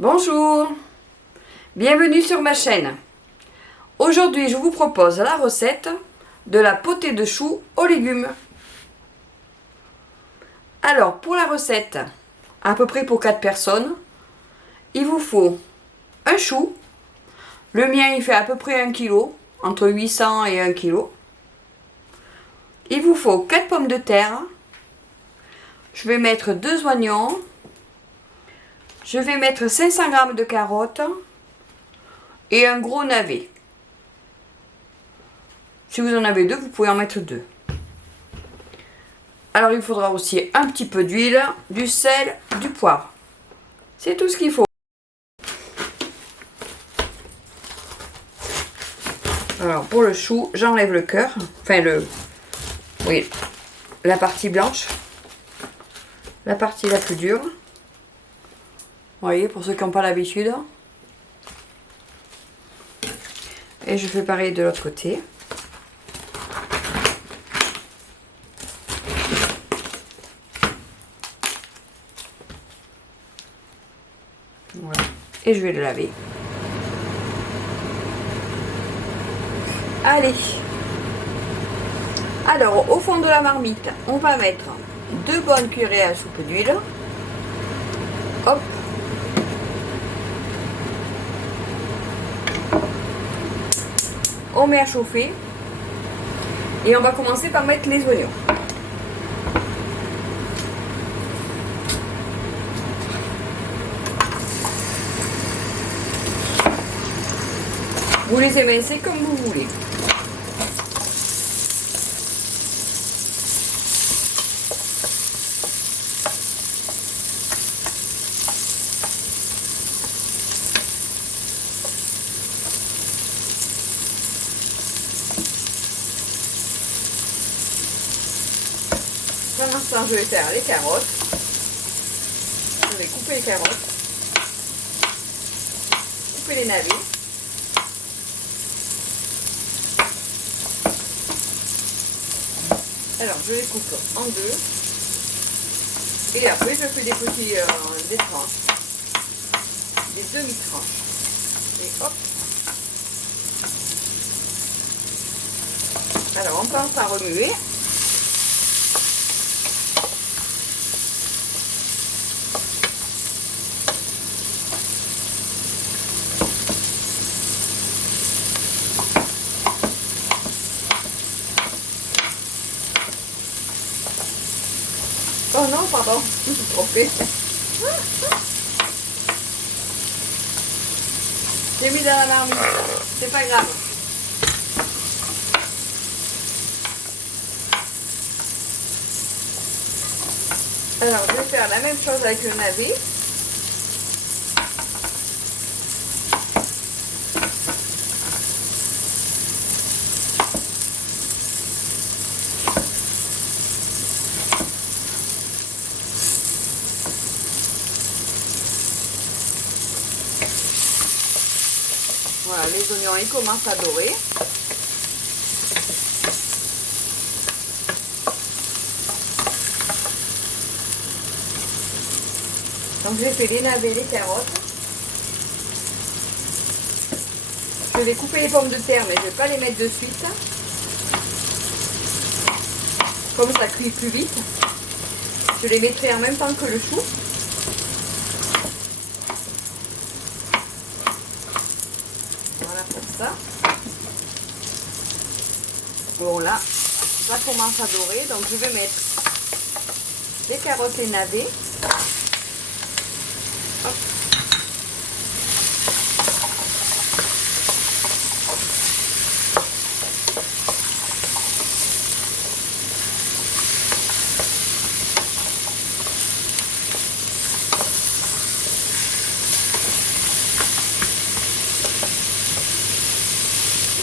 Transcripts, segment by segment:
Bonjour, bienvenue sur ma chaîne. Aujourd'hui, je vous propose la recette de la potée de choux aux légumes. Alors, pour la recette, à peu près pour 4 personnes, il vous faut un chou. Le mien, il fait à peu près 1 kg, entre 800 et 1 kg. Il vous faut 4 pommes de terre. Je vais mettre 2 oignons. Je vais mettre 500 g de carottes et un gros navet. Si vous en avez 2, vous pouvez en mettre 2. Alors il faudra aussi un petit peu d'huile, du sel, du poivre. C'est tout ce qu'il faut. Alors pour le chou, j'enlève le cœur, enfin la partie blanche, la partie la plus dure. Vous voyez, pour ceux qui n'ont pas l'habitude. Et je fais pareil de l'autre côté. Voilà. Et je vais le laver. Allez. Alors, au fond de la marmite, on va mettre 2 bonnes cuillerées à soupe d'huile. Hop. On met à chauffer. Et on va commencer par mettre les oignons. Vous les émincez comme vous voulez. Pour l'instant, je vais faire les carottes. Je vais couper les carottes. Couper les navets. Alors, je les coupe en deux. Et après, je fais des petits des tranches. Des demi-tranches. Et hop. Alors, on commence par remuer. Oh non, pardon, je me suis trompée. J'ai mis dans la marmite, c'est pas grave. Alors, je vais faire la même chose avec le navet. Voilà, les oignons, ils commencent à dorer. Donc j'ai fait les navets, les carottes. Je vais couper les pommes de terre, mais je ne vais pas les mettre de suite. Comme ça cuit plus vite. Je les mettrai en même temps que le chou. Voilà pour ça. Bon là, ça commence à dorer, donc je vais mettre les carottes et navets. Hop.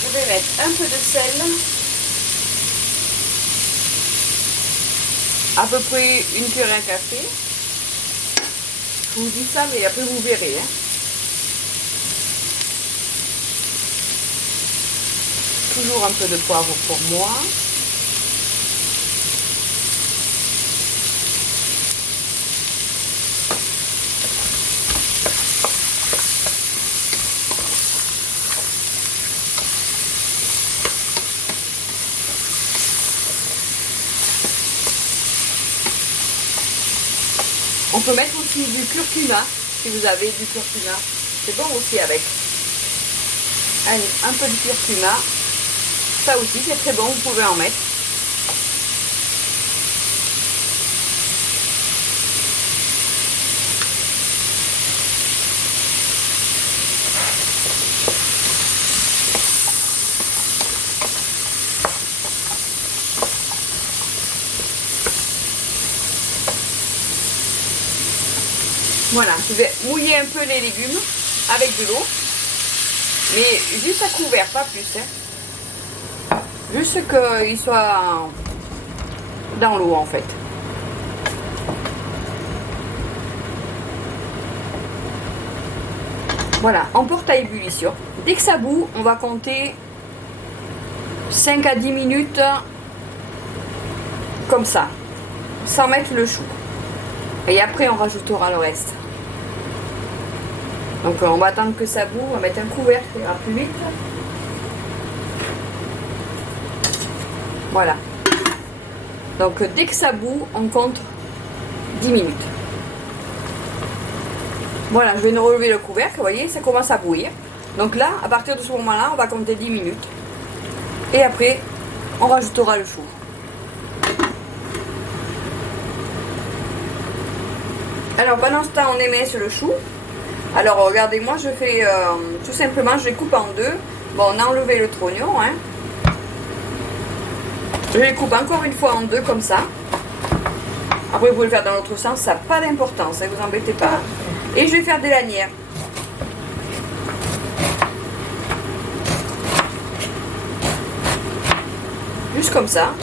Je vais mettre un peu de sel, à peu près une cuillère à café. Je vous dis ça, mais après vous verrez. Toujours un peu de poivre pour moi. On peut mettre aussi du curcuma, si vous avez du curcuma. C'est bon aussi avec. Allez, un peu de curcuma. Ça aussi, c'est très bon, vous pouvez en mettre. Voilà, je vais mouiller un peu les légumes avec de l'eau, mais juste à couvert, pas plus. Hein. Juste qu'ils soient dans l'eau en fait. Voilà, on porte à ébullition. Dès que ça bout, on va compter 5 à 10 minutes comme ça, sans mettre le chou. Et après, on rajoutera le reste. Donc on va attendre que ça boue, on va mettre un couvercle, ça ira plus vite. Voilà. Donc dès que ça boue, on compte 10 minutes. Voilà, je vais nous relever le couvercle, vous voyez, ça commence à bouillir. Donc là, à partir de ce moment-là, on va compter 10 minutes. Et après, on rajoutera le chou. Alors pendant ce temps, on émince le chou. Alors regardez, moi je fais tout simplement, je les coupe en deux. Bon, on a enlevé le trognon, hein. Je les coupe encore une fois en deux comme ça. Après vous pouvez le faire dans l'autre sens, ça n'a pas d'importance, ne vous embêtez pas. Et je vais faire des lanières. Juste comme ça.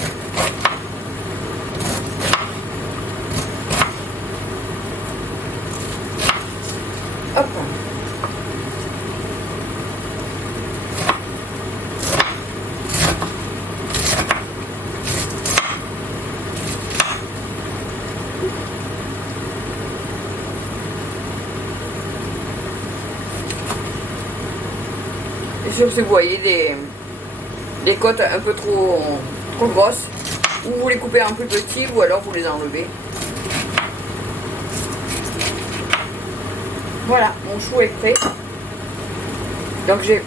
Hop. Et si vous voyez des côtes un peu trop grosses, ou vous les coupez en plus petits, ou alors vous les enlevez. Voilà, mon chou est prêt. Donc j'ai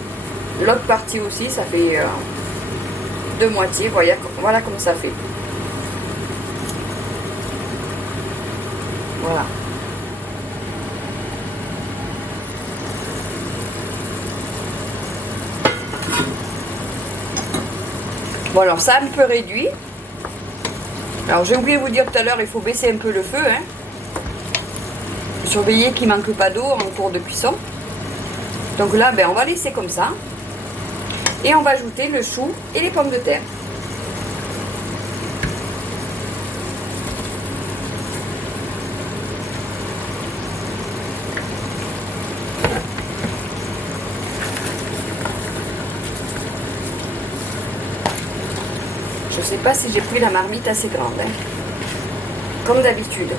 l'autre partie aussi, ça fait deux moitiés. Voilà comme ça fait. Voilà. Bon alors ça un peu réduit. Alors j'ai oublié de vous dire tout à l'heure, il faut baisser un peu le feu, hein. Surveiller qu'il ne manque pas d'eau en cours de cuisson. Donc là, on va laisser comme ça. Et on va ajouter le chou et les pommes de terre. Je ne sais pas si j'ai pris la marmite assez grande, hein. Comme d'habitude.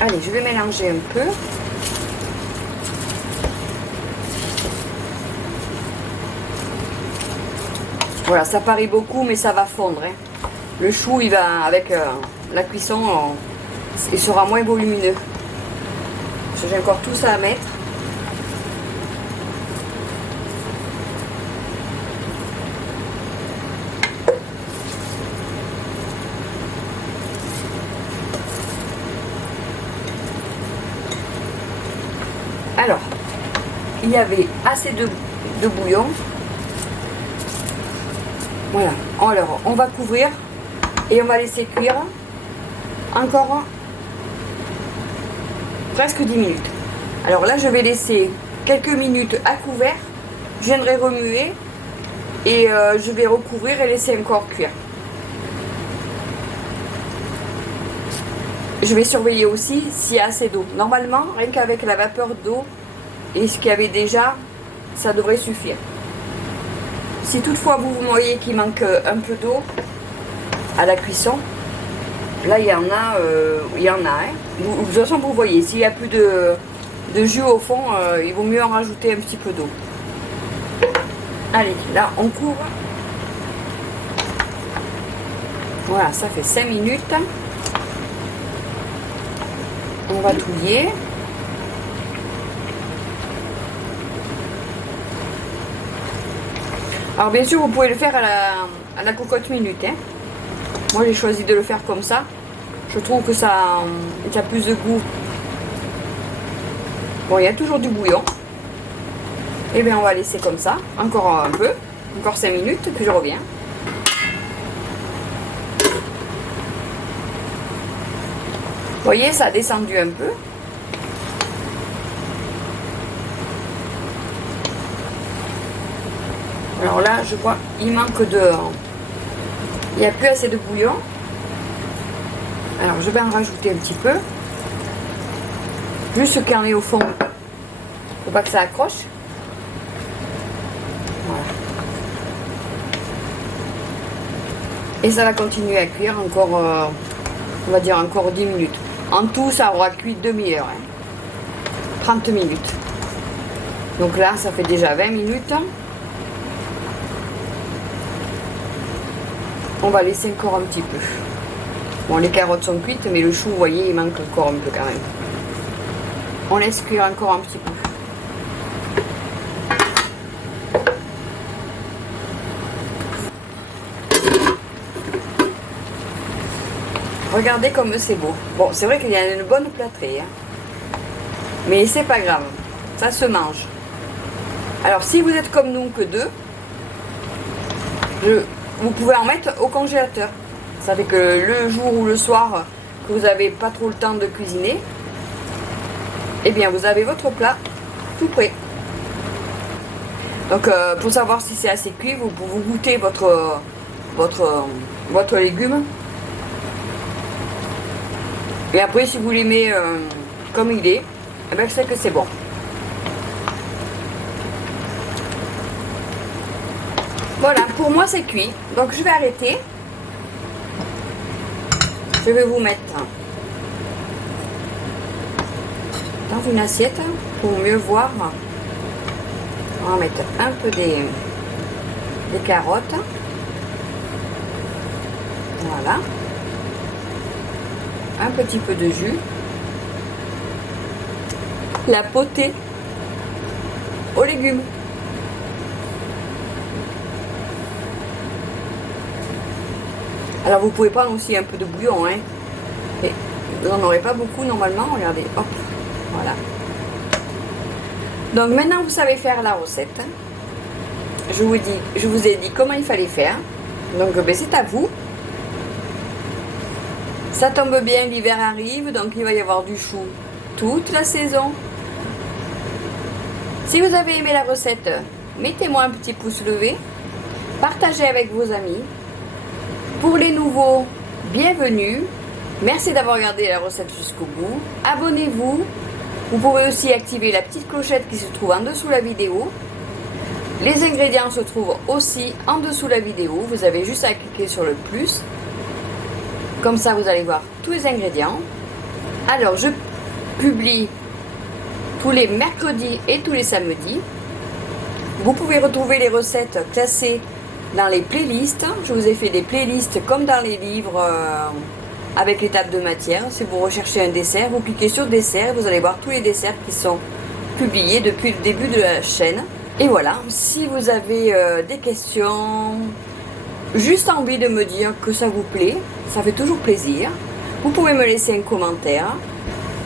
Allez, je vais mélanger un peu. Voilà, ça paraît beaucoup, mais ça va fondre, hein. Le chou, il va, avec la cuisson, il sera moins volumineux. Parce que j'ai encore tout ça à mettre. Alors, il y avait assez de bouillon. Voilà. Alors, on va couvrir et on va laisser cuire encore presque 10 minutes. Alors là, je vais laisser quelques minutes à couvert. Je viendrai remuer et je vais recouvrir et laisser encore cuire. Je vais surveiller aussi s'il y a assez d'eau. Normalement, rien qu'avec la vapeur d'eau et ce qu'il y avait déjà, ça devrait suffire. Si toutefois vous voyez qu'il manque un peu d'eau à la cuisson, là il y en a, hein. De toute façon vous voyez, s'il n'y a plus de jus au fond, il vaut mieux en rajouter un petit peu d'eau. Allez, là on couvre. Voilà, ça fait 5 minutes. On va touiller. Alors bien sûr, vous pouvez le faire à la cocotte minute. Hein. Moi, j'ai choisi de le faire comme ça. Je trouve que ça a plus de goût. Bon, il y a toujours du bouillon. Et bien, on va laisser comme ça. Encore un peu. Encore 5 minutes, puis je reviens. Vous voyez, ça a descendu un peu. Alors là, je vois, il manque de... Il n'y a plus assez de bouillon. Alors, je vais en rajouter un petit peu. Juste ce qu'il y en est au fond. Faut pas que ça accroche. Voilà. Et ça va continuer à cuire encore, on va dire encore 10 minutes. En tout, ça aura cuit demi-heure. Hein. 30 minutes. Donc là, ça fait déjà 20 minutes. On va laisser encore un petit peu. Bon, les carottes sont cuites, mais le chou, vous voyez, il manque encore un peu quand même. On laisse cuire encore un petit peu. Regardez comme c'est beau. Bon, c'est vrai qu'il y a une bonne plâtrée, hein. Mais c'est pas grave, ça se mange. Alors, si vous êtes comme nous que deux, vous pouvez en mettre au congélateur. Ça fait que le jour ou le soir que vous n'avez pas trop le temps de cuisiner, eh bien vous avez votre plat tout prêt. Donc pour savoir si c'est assez cuit, vous goûtez votre légume. Et après, si vous l'aimez comme il est, eh bien, je sais que c'est bon. Voilà, pour moi c'est cuit. Donc je vais arrêter. Je vais vous mettre dans une assiette pour mieux voir. On va mettre un peu des carottes. Voilà. Un petit peu de jus. La potée aux légumes. Alors vous pouvez prendre aussi un peu de bouillon, hein. Et vous n'en aurez pas beaucoup normalement, regardez, hop, voilà. Donc maintenant vous savez faire la recette. Je vous ai dit comment il fallait faire. Donc ben, c'est à vous. Ça tombe bien, l'hiver arrive, donc il va y avoir du chou toute la saison. Si vous avez aimé la recette, mettez-moi un petit pouce levé, partagez avec vos amis. Pour les nouveaux, bienvenue. Merci d'avoir regardé la recette jusqu'au bout. Abonnez-vous. Vous pouvez aussi activer la petite clochette qui se trouve en dessous de la vidéo. Les ingrédients se trouvent aussi en dessous de la vidéo. Vous avez juste à cliquer sur le plus. Comme ça, vous allez voir tous les ingrédients. Alors, je publie tous les mercredis et tous les samedis. Vous pouvez retrouver les recettes classées dans les playlists. Je vous ai fait des playlists comme dans les livres avec les tables de matière. Si vous recherchez un dessert, vous cliquez sur dessert, vous allez voir tous les desserts qui sont publiés depuis le début de la chaîne. Et voilà, si vous avez des questions, juste envie de me dire que ça vous plaît, ça fait toujours plaisir. Vous pouvez me laisser un commentaire.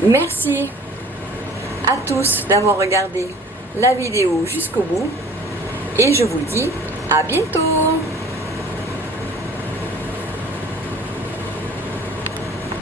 Merci à tous d'avoir regardé la vidéo jusqu'au bout. Et je vous dis à bientôt!